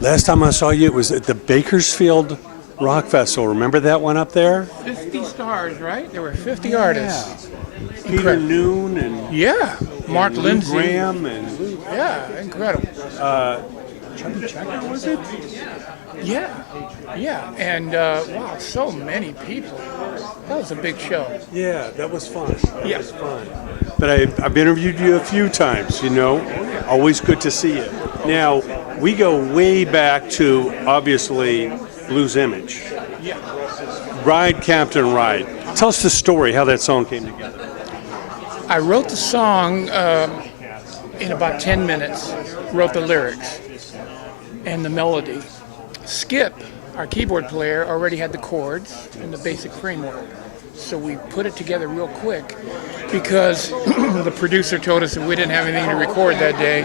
Last time I saw you, it was at the Bakersfield Rock Festival. Remember that one up there? 50 stars, right? There were 50 artists. Peter Noon and Yeah, Mark Lou Lindsay. Graham and Yeah, incredible. Chubby Checker, was it? Yeah, yeah, and wow, so many people. That was a big show. Yeah, that was fun. That Yeah. was fun. But I've interviewed you a few times, you know. Always good to see you. Now, we go way back to, obviously, Blues Image. Yeah. Ride, Captain, Ride. Tell us the story, how that song came together. I wrote the song in about 10 minutes, wrote the lyrics and the melody. Skip, our keyboard player, already had the chords and the basic framework. So we put it together real quick because the producer told us if we didn't have anything to record that day,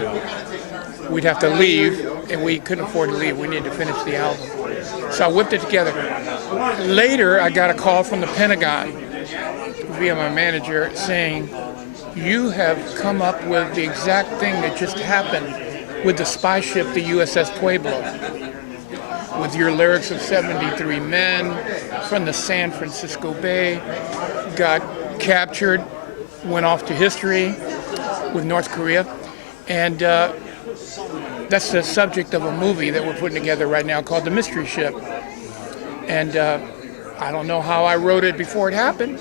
we'd have to leave, and we couldn't afford to leave. We needed to finish the album. So I whipped it together. Later, I got a call from the Pentagon via my manager saying, "You have come up with the exact thing that just happened with the spy ship, the USS Pueblo, with your lyrics of 73 men from the San Francisco Bay, got captured, went off to history with North Korea, and that's the subject of a movie that we're putting together right now called The Mystery Ship." And I don't know how I wrote it before it happened,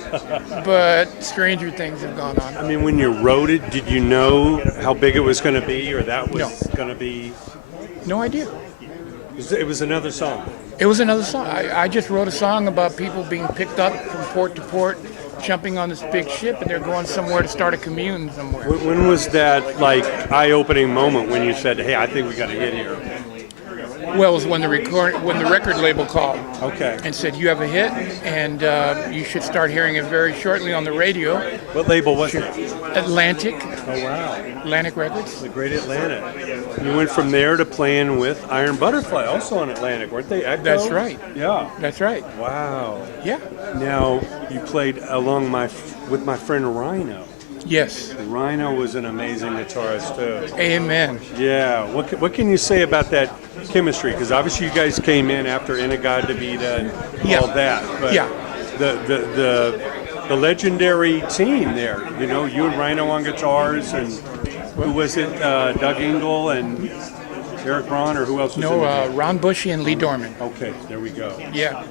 but stranger things have gone on. I mean, when you wrote it, did you know how big it was going to be, or that was going to be? No idea. It was another song. It was another song. I just wrote a song about people being picked up from port to port, jumping on this big ship, and they're going somewhere to start a commune somewhere. When was that, like, eye-opening moment when you said, "Hey, I think we got a hit here"? Well, it was when the record label called Okay. and said, "You have a hit, and you should start hearing it very shortly on the radio." What label was it? Atlantic Records. The Great Atlantic. You went from there to playing with Iron Butterfly, also on Atlantic, weren't they? Echo? That's right. Yeah. That's right. Wow. Yeah. Now, you played with my friend Rhino. Yes. Rhino was an amazing guitarist, too. Amen. Yeah. What can you say about that chemistry? Because obviously you guys came in after Inagad Davida and all that. But Yeah. The legendary team there, you know, you and Rhino on guitars, and who was it? Doug Engel and Eric Braun, or who else was in it? Ron Bushy and Lee Dorman. Okay, there we go. Yeah.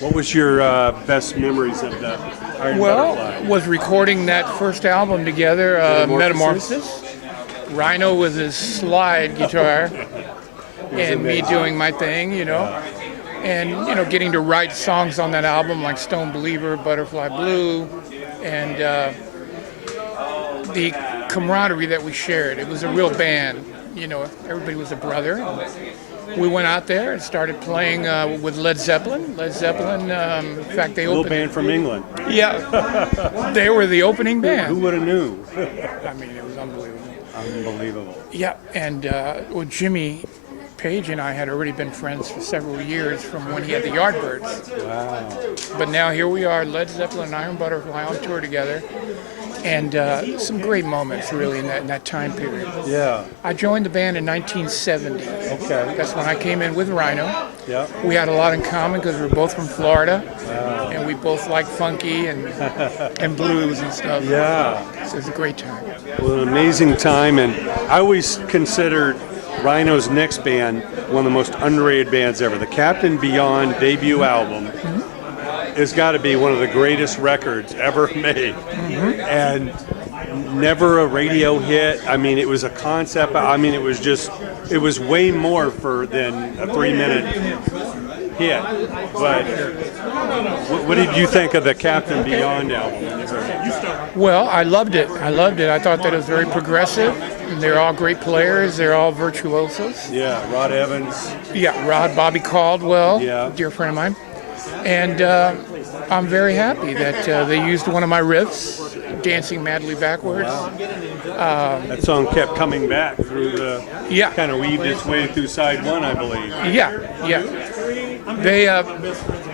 What was your best memories of the Iron Butterfly? Was recording that first album together, Metamorphosis? Rhino with his slide guitar, and me doing my thing, you know. And, you know, getting to write songs on that album like Stone Believer, Butterfly Blue, and the camaraderie that we shared. It was a real band, you know, everybody was a brother. We went out there and started playing with Led Zeppelin. In fact, they opened. Little band from England. Yeah, they were the opening band. Who would have knew? I mean, it was unbelievable. Unbelievable. Yeah, and well, Jimmy Page and I had already been friends for several years from when he had the Yardbirds. Wow. But now here we are, Led Zeppelin and Iron Butterfly on tour together, and some great moments really in that time period. Yeah. I joined the band in 1970. Okay. That's when I came in with Rhino. Yeah. We had a lot in common because we were both from Florida, and we both liked funky and blues and stuff. Yeah. So it was a great time. Well, an amazing time, and I always considered Rhino's next band one of the most underrated bands ever. The Captain Beyond debut album has got to be one of the greatest records ever made, and never a radio hit. I mean, it was a concept. I mean, it was way more than a 3-minute hit. But what did you think of the Captain Beyond album? Well, I loved it. I thought that it was very progressive. They're all great players. They're all virtuosos. Yeah, Rod Evans. Yeah, Bobby Caldwell, Yeah. dear friend of mine. And I'm very happy that they used one of my riffs, Dancing Madly Backwards. That song kept coming back through the, Yeah. kind of weaved its way through side one, I believe. Yeah.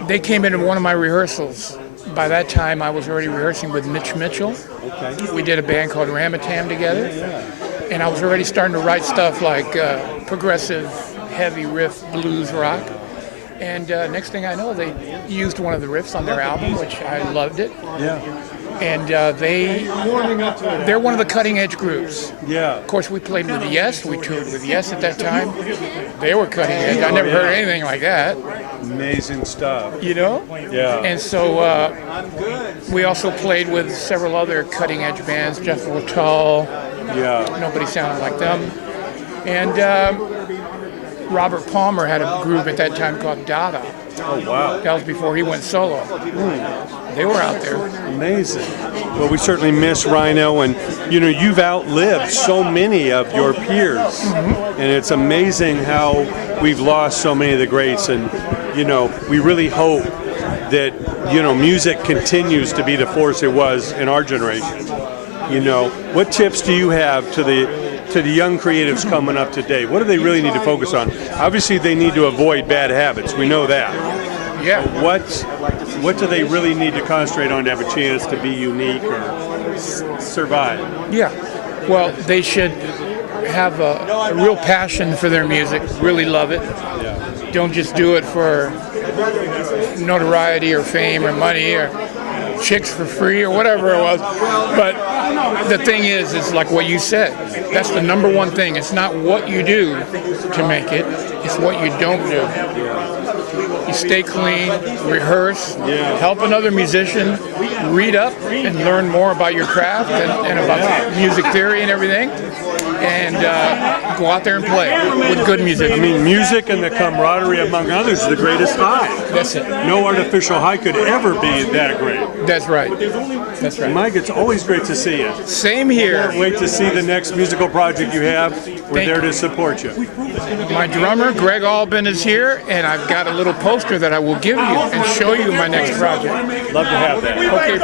They came into one of my rehearsals. By that time, I was already rehearsing with Mitch Mitchell. Okay. We did a band called Ramatam together. And I was already starting to write stuff like progressive heavy riff blues rock. And next thing I know, they used one of the riffs on their album, which I loved it. Yeah. And they're one of the cutting edge groups. Yeah. Of course, we played with Yes. We toured with Yes at that time. They were cutting edge. I never heard anything like that. Amazing stuff. You know? Yeah. And so we also played with several other cutting edge bands, Jeff Tull. Yeah. Nobody sounded like them. And Robert Palmer had a group at that time called Dada. Oh, wow. That was before he went solo. They were out there. Amazing. Well, we certainly miss Rhino, and you've outlived so many of your peers, and it's amazing how we've lost so many of the greats. And we really hope that music continues to be the force it was in our generation. What tips do you have to the young creatives coming up today? What do they really need to focus on? Obviously, they need to avoid bad habits. We know that. Yeah. What do they really need to concentrate on to have a chance to be unique or survive? Yeah. Well, they should have a real passion for their music, really love it. Yeah. Don't just do it for notoriety or fame or money or chicks for free or whatever it was. But the thing is like what you said. That's the number one thing. It's not what you do to make it. It's what you don't do. You stay clean, rehearse, help another musician, read up and learn more about your craft and about music theory and everything, and go out there and play with good music. I mean, music and the camaraderie among others is the greatest high. That's it. No artificial high could ever be that great. That's right. That's right. Mike, it's always great to see you. Same here. Can't wait to see the next musical project you have. We're there to support you. My drummer, Greg Albin, is here, and I've got a little poster that I will give you and show you my next project. Love to have that. Okay.